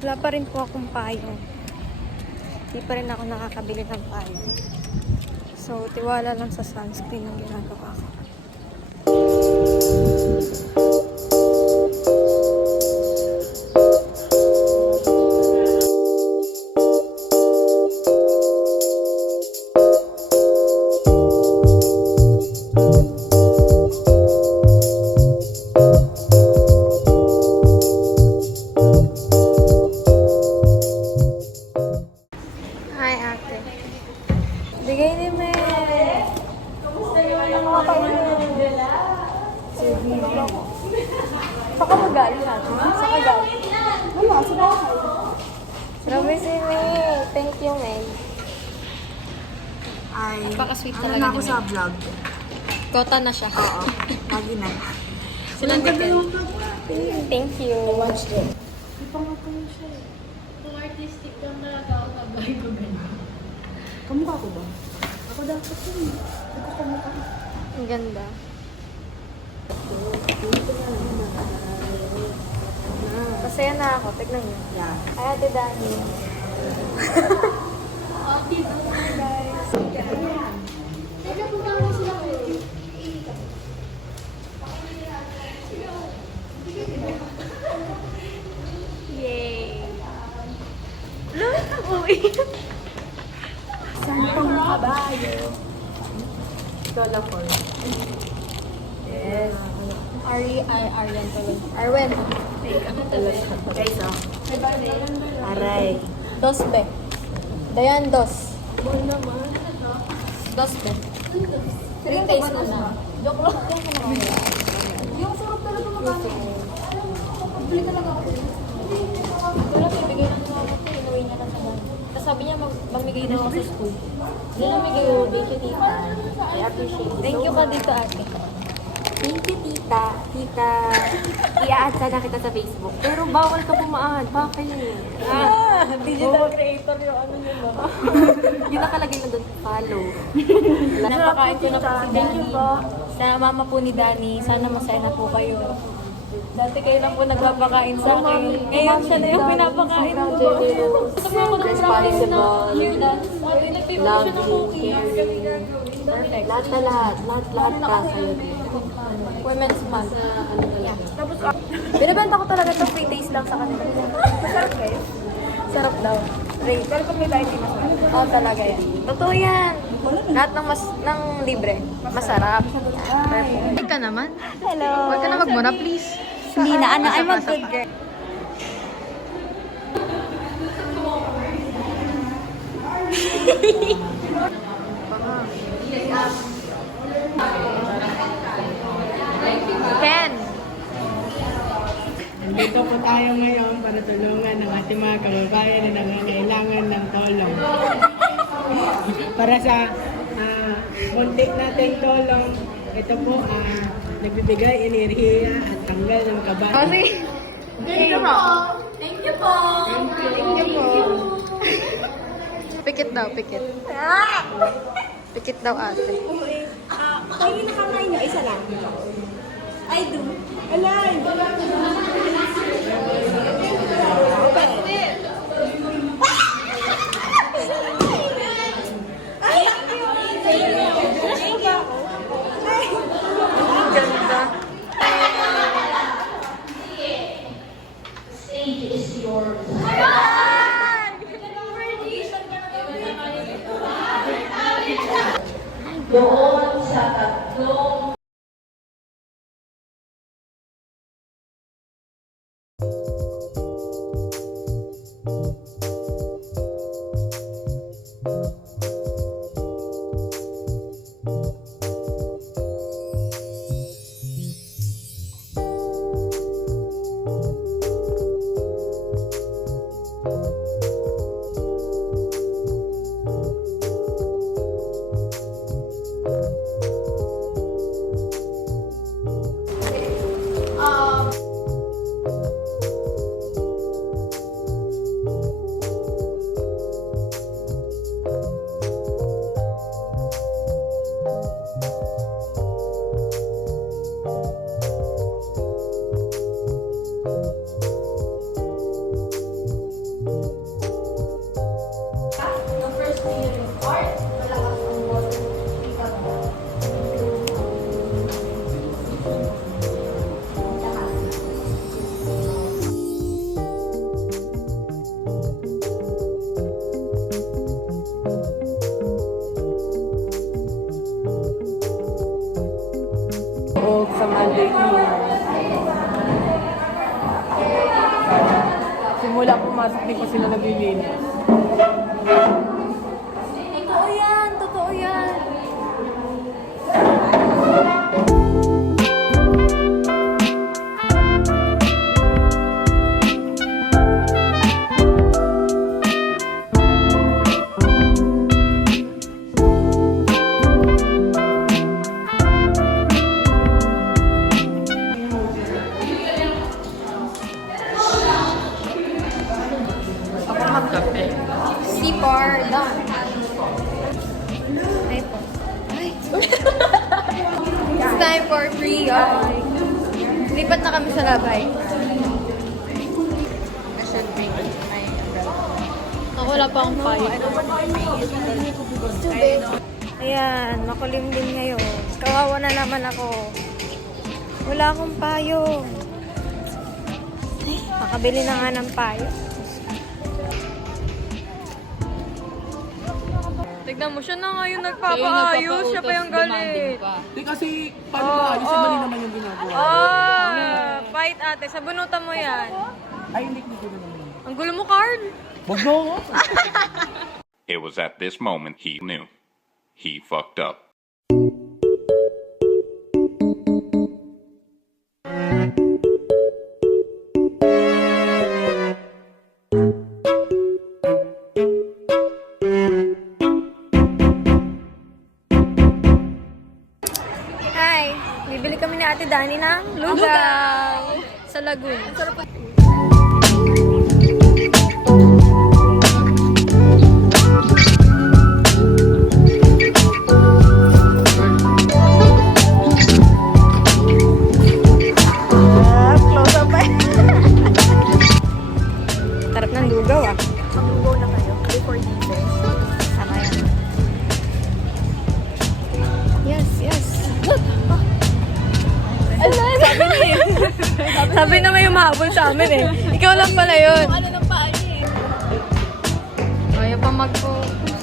Wala pa rin po akong payong. Hindi pa rin ako nakakabili ng payong. So, tiwala lang sa sunscreen ang ginagawa ko. Hi, ate. Bigay ni Me. Kamusta yun? Ang mga pagkain. Sige. Saka magaling natin. Saka galing. Wala, sa bahay. Grabe si Me. Thank you, Me. Ay, Napaka-sweet ano talaga na ako ni sa May. vlog. Kota na siya. Oo, lagi na. Silang Nickel. Thank you. Watch them. Kung artistic lang talaga ako, nagay ko ganyan. Kamukha ko ba? Ako dapat yun. Ako kamukha. Ang ganda. Masaya na ako. Tignan niyo. Yeah. Hi, Ate Dani. Teka, punta ko sila ko. Yay! Look! Ang uwi! Sampang kabayo. Lola Paul. Yes. Aryan tuloy. Arwen. Guys, oh. Aray. Dos be. Dayan dos. Dos be. 3 days na na. Joke lang. Yung sarap talaga makakain. Bili talaga ako. Wala, bibigay lang niya ako ito. Inuwi niya lang sa bahay. Tapos sabi niya magbigay daw ako sa school. Hindi na bigay ko. Thank you, tita. I appreciate it. Thank you ka dito, ate. Thank you, tita. Tita, i-add sana kita sa Facebook. Pero bawal ka pumaan. Bakit? Digital creator yung ano yun, no? Yung nakalagay na doon, follow. Napakain ko na po si Thank you Dani. po. Sa mama po ni Dani, sana masaya na po kayo. Dati kayo lang po nagpapakain sa akin. Ngayon siya na yung pinapakain ko. Sabi ako ng practice na year dance. Sabi, nagpipido siya ng cookie. Perfect. Lahat na lahat. Lahat ka sa'yo. Women's month. Yeah. Tapos, binibenta ko talaga ito free taste lang sa kanila. Masarap kayo? Sarap daw. Ray. Pero kung may bayad, di masarap. Oo, talaga yan. Totoo yan. Lahat ng libre. Masarap. Perfect. Hi ka naman. Hello. Huwag ka na magmura, please. Hindi na. Ano, Isa I'm pa, a isa good pa. girl. Ken! Nandito po tayo ngayon para tulungan ang ating mga kababayan na nangangailangan ng tulong. Para sa muntik nating tulong, ito po nagbibigay enerhiya at tanggal ng kaba. Kasi, Thank you po. Thank you po. pikit daw, pikit. Pikit daw ate. Kayo nakakain nyo, isa lang. I do. Alay! Ganda. Doon sa tatlong Simula pumasok, di pa sila naglilinis. Totoo yan, totoo yan. Ako magkape. Sipar, done. Ay po. Ay. It's time for free. Lipat na kami sa labay. Ako wala pa akong payo. Ayan, makulim din ngayon. Kawawa na naman ako. Wala akong payo. Ay, makabili na nga ng payo. Tignan mo, siya na nga yung nagpapaayos. Siya pa yung galit. Di kasi, paano ba? Alis mali naman yung ginagawa. Fight ate. Sabunutan mo yan. Ay, hindi ko naman. Ang gulo mo, Carl. Wag mo ako. It was at this moment he knew. He fucked up. Hi, bibili kami ni Ate Dani ng lugaw sa Lagoon. Close up eh. Tarap ng lugaw ah. Lugaw na kayo before dinner. Sama yan. Yes, yes. Look! Sabi na may umahabol sa amin eh. Ikaw lang pala yun. Ano ng paa niya eh. Kaya pa mag-focus.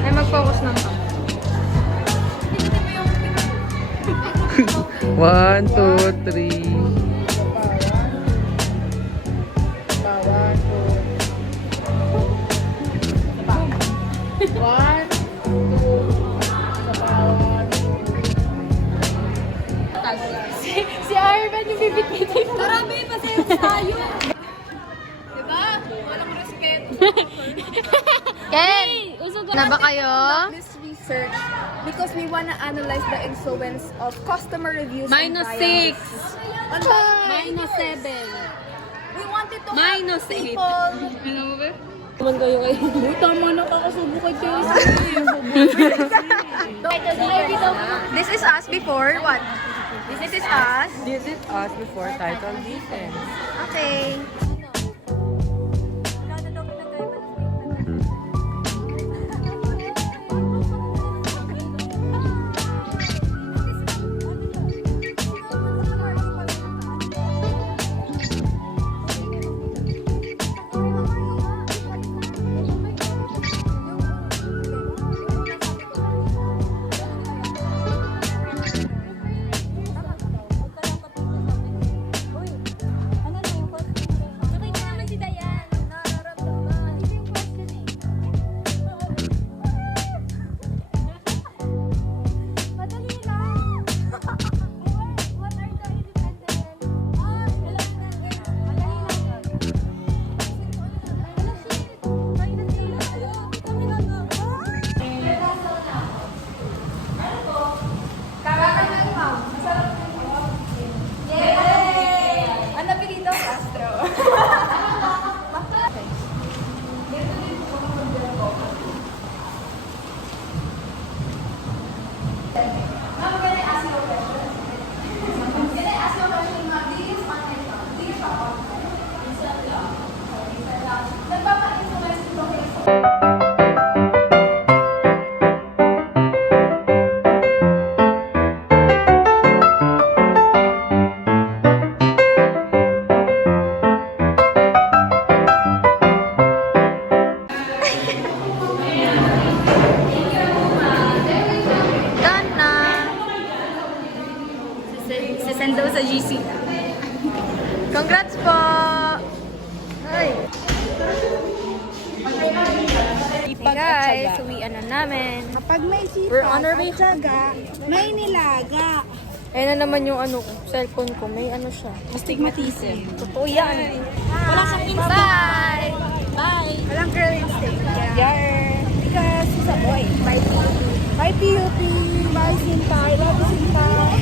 Ay, mag-focus na ka. 1, 2, 3. Si Arman yung bibit-bitin. Marami, masaya tayo. Diba? Walang respeto. Ken! Na ba kayo? This research because we want to analyze the influence of customer reviews -6. on buying. -7. We wanted to -8. have people Tama na kakasubo kay Terry. This is us before what? This is us. This is us before title defense. Okay. Send daw sa GC. Congrats po! Ay! Guys, uwian na namin. Kapag may We're on our way home. tsaga, may nilaga. Ayun na naman yung ano ko, cellphone ko. May ano siya. Astigmatism. Totoo yan. Wala siyang Insta. Bye! Bye! Walang girl instinct. Yeah. Yeah. Because he's a boy. Bye PUP. Bye PUP. Bye Sinta. I love you Sinta.